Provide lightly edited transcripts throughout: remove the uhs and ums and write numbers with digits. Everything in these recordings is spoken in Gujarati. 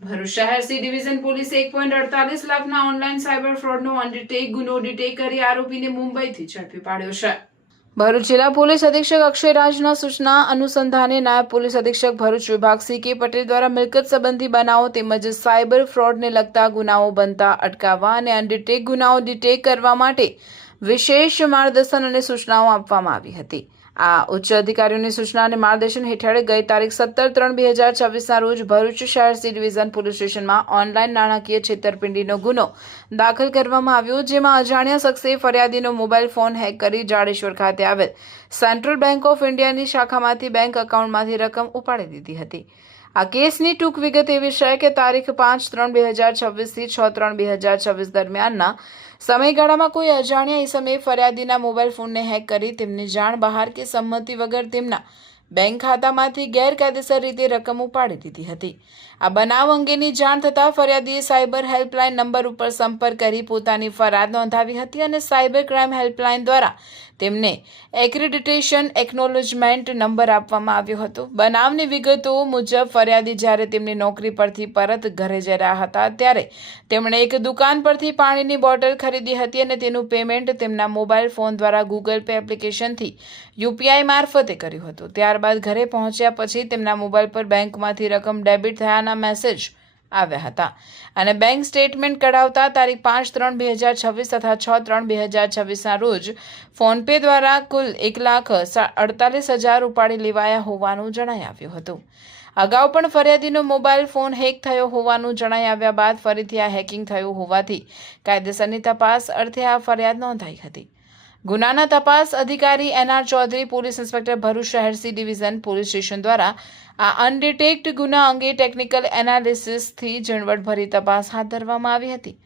ભરૂચ શહેર સી ડિવિઝન પોલીસે 1.48 લાખના ઓનલાઈન સાયબર ફ્રોડનો અનડિટેક ગુનો ડિટેક કરી આરોપીને મુંબઈથી ઝડપી પાડ્યો છે। ભરૂચ જિલ્લા પોલીસ અધિક્ષક અક્ષય રાજના સૂચના અનુસંધાને નાયબ પોલીસ અધિક્ષક ભરૂચ વિભાગ સી.કે. પટેલ દ્વારા મિલકત સંબંધી બનાવો તેમજ સાયબર ફ્રોડને લગતા ગુનાઓ બનતા અટકાવવા અને અનડિટેક ગુનાઓ ડિટેક કરવા માટે વિશેષ માર્ગદર્શન અને સૂચનાઓ આપવામાં આવી હતી। આ ઉચ્ચ અધિકારીઓની સૂચના અને માર્ગદર્શન હેઠળ ગઈ તારીખ 17/3/2026ના રોજ ભરૂચ શહેર સી ડિવિઝન પોલીસ સ્ટેશનમાં ઓનલાઈન નાણાકીય છેતરપિંડીનો ગુનો દાખલ કરવામાં આવ્યો, જેમાં અજાણ્યા શખ્સે ફરિયાદીનો મોબાઈલ ફોન હેક કરી જાડેશ્વર ખાતે આવેલ સેન્ટ્રલ બેંક ઓફ ઇન્ડિયાની શાખામાંથી બેંક એકાઉન્ટમાંથી રકમ ઉપાડી લીધી હતી। આ કેસની ટૂંક વિગત એવી છે કે તારીખ 5/3/2026 થી 6/3/2026 દરમિયાનના સમયગાળામાં કોઈ અજાણ્યા ઈસમે ફરિયાદીના મોબાઈલ ફોનને હેક કરી તેમની જાણ બહાર કે સંમતિ વગર તેમના બેંક ખાતામાંથી ગેરકાયદેસર રીતે રકમ ઉપાડી લીધી હતી। આ બનાવ અંગેની જાણ થતાં ફરિયાદીએ સાયબર હેલ્પલાઇન નંબર ઉપર સંપર્ક કરી પોતાની ફરિયાદ નોંધાવી હતી અને સાયબર ક્રાઇમ હેલ્પલાઇન દ્વારા તેમને એક્રેડિટેશન એકનોલેજમેન્ટ નંબર આપવામાં આવ્યો હતો। બનાવની વિગતો મુજબ ફરિયાદી જ્યારે તેમની નોકરી પરથી પરત ઘરે જઈ રહ્યા હતા ત્યારે તેમણે એક દુકાન પરથી પાણીની બોટલ ખરીદી હતી અને તેનું પેમેન્ટ તેમના મોબાઈલ ફોન દ્વારા ગૂગલ પે એપ્લિકેશનથી યુપીઆઈ મારફતે કર્યું હતું। ત્યારબાદ ઘરે પહોંચ્યા પછી તેમના મોબાઈલ પર બેંકમાંથી રકમ ડેબિટ થયાના મેસેજ આવ્યા હતા અને બેંક સ્ટેટમેન્ટ કઢાવતા તારીખ 5/3/2026 તથા 6/3/2026ના રોજ ફોનપે દ્વારા કુલ 1,48,000 ઉપાડી લેવાયા હોવાનું જણાઈ આવ્યું હતું। અગાઉ પણ ફરિયાદીનો મોબાઈલ ફોન હેક થયો હોવાનું જણાઈ આવ્યા બાદ ફરીથી આ હેકિંગ થયું હોવાથી કાયદેસરની તપાસ અર્થે આ ફરિયાદ નોંધાઈ હતી। ગુનાના તપાસ અધિકારી એન.આર. ચૌધરી, પોલીસ ઇન્સ્પેક્ટર ભરૂચ શહેર સી ડિવિઝન પોલીસ સ્ટેશન દ્વારા આ અનડિટેક્ટ ગુના અંગે ટેકનિકલ એનાલિસિસથી ઝીણવટભરી તપાસ હાથ ધરવામાં આવી હતી।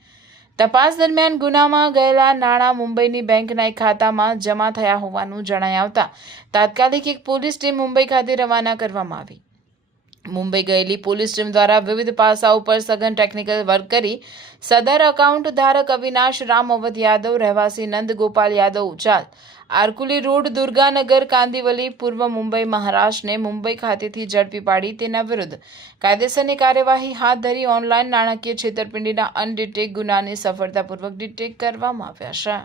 તપાસ દરમિયાન ગુનામાં ગયેલા નાણાં મુંબઈની બેંકના એક ખાતામાં જમા થયા હોવાનું જણાઈ આવતા તાત્કાલિક એક પોલીસ ટીમ મુંબઈ ખાતે રવાના કરવામાં આવી। મુંબઈ ગયેલી પોલીસ ટીમ દ્વારા વિવિધ પાસાઓ પર સઘન ટેકનિકલ વર્ક કરી સદર એકાઉન્ટ ધારક અવિનાશ રામ અવધ યાદવ, રહેવાસી નંદ ગોપાલ યાદવ ઉચાલ, આરકુલી રોડ, દુર્ગાનગર, કાંદિવલી, પૂર્વ મુંબઈ, મહારાષ્ટ્રને મુંબઈ ખાતેથી ઝડપી પાડી તેના વિરુદ્ધ કાયદેસરની કાર્યવાહી હાથ ધરી ઓનલાઈન નાણાકીય છેતરપિંડીના અનડિટેક ગુનાને સફળતાપૂર્વક ડિટેક્ટ કરવામાં આવ્યા છે।